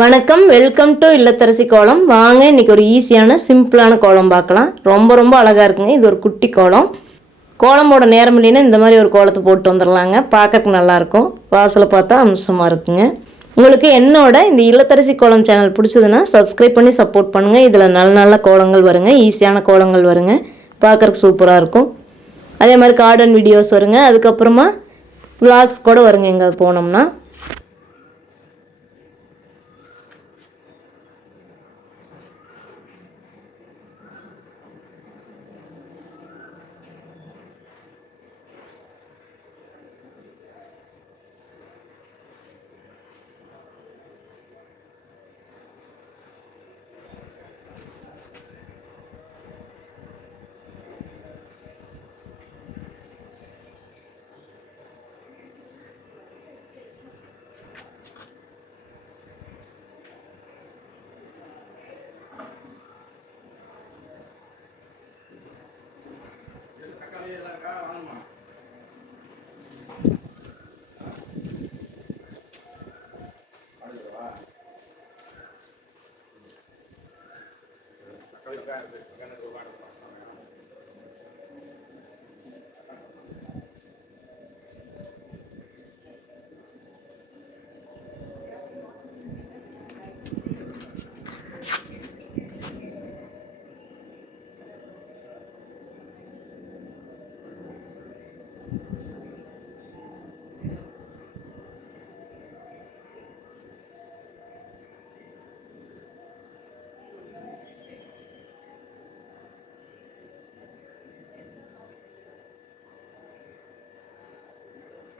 வணக்கம் welcome to இல்லத்தரசி கோலம். வாங்க இன்னைக்கு ஒரு ஈஸியான சிம்பிளான கோலம் பார்க்கலாம். ரொம்ப ரொம்ப அழகாக இருக்குங்க. இது ஒரு குட்டி கோலம். கோலமோட நேரம் இல்லைன்னா இந்த மாதிரி ஒரு கோலத்தை போட்டு வந்துடலாங்க. பார்க்கறதுக்கு நல்லாயிருக்கும் வாசலை பார்த்தா அம்சமாக இருக்குங்க. உங்களுக்கு என்னோட இந்த இல்லத்தரசி கோலம் சேனல் பிடிச்சதுன்னா சப்ஸ்கிரைப் பண்ணி சப்போர்ட் பண்ணுங்கள் இதில் நல்ல நல்ல கோலங்கள் வருங்க. ஈஸியான கோலங்கள் வருங்க. பார்க்குறக்கு சூப்பராக இருக்கும். அதே மாதிரி கார்டன் வீடியோஸ் வருங்க. அதுக்கப்புறமா விளாக்ஸ் கூட வருங்க. எங்கே போனோம்னா. ಕಳಿತಾ ಇರಬೇಕು ಜನರು ಮಾಡಿಕೊಂಡು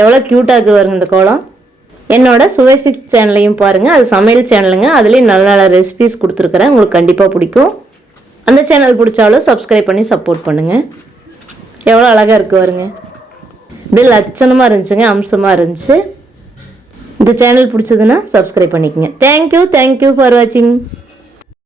எவ்வளோ க்யூட்டாக இருக்குது பாருங்க இந்த கோலம். என்னோட சுவைசி சேனலையும் பாருங்கள் அது சமையல் சேனலுங்க. அதுலேயும் நல்ல நல்ல ரெசிபிஸ் கொடுத்துருக்குறேன். உங்களுக்கு கண்டிப்பாக பிடிக்கும். அந்த சேனல் பிடிச்சாலும் சப்ஸ்கிரைப் பண்ணி சப்போர்ட் பண்ணுங்கள் எவ்வளோ அழகாக இருக்கு பாருங்க. இப்படியே லட்சணமாக இருந்துச்சுங்க அம்சமாக இருந்துச்சு. இந்த சேனல் பிடிச்சதுன்னா சப்ஸ்கிரைப் பண்ணிக்கோங்க. தேங்க்யூ தேங்க்யூ ஃபார் வாட்சிங்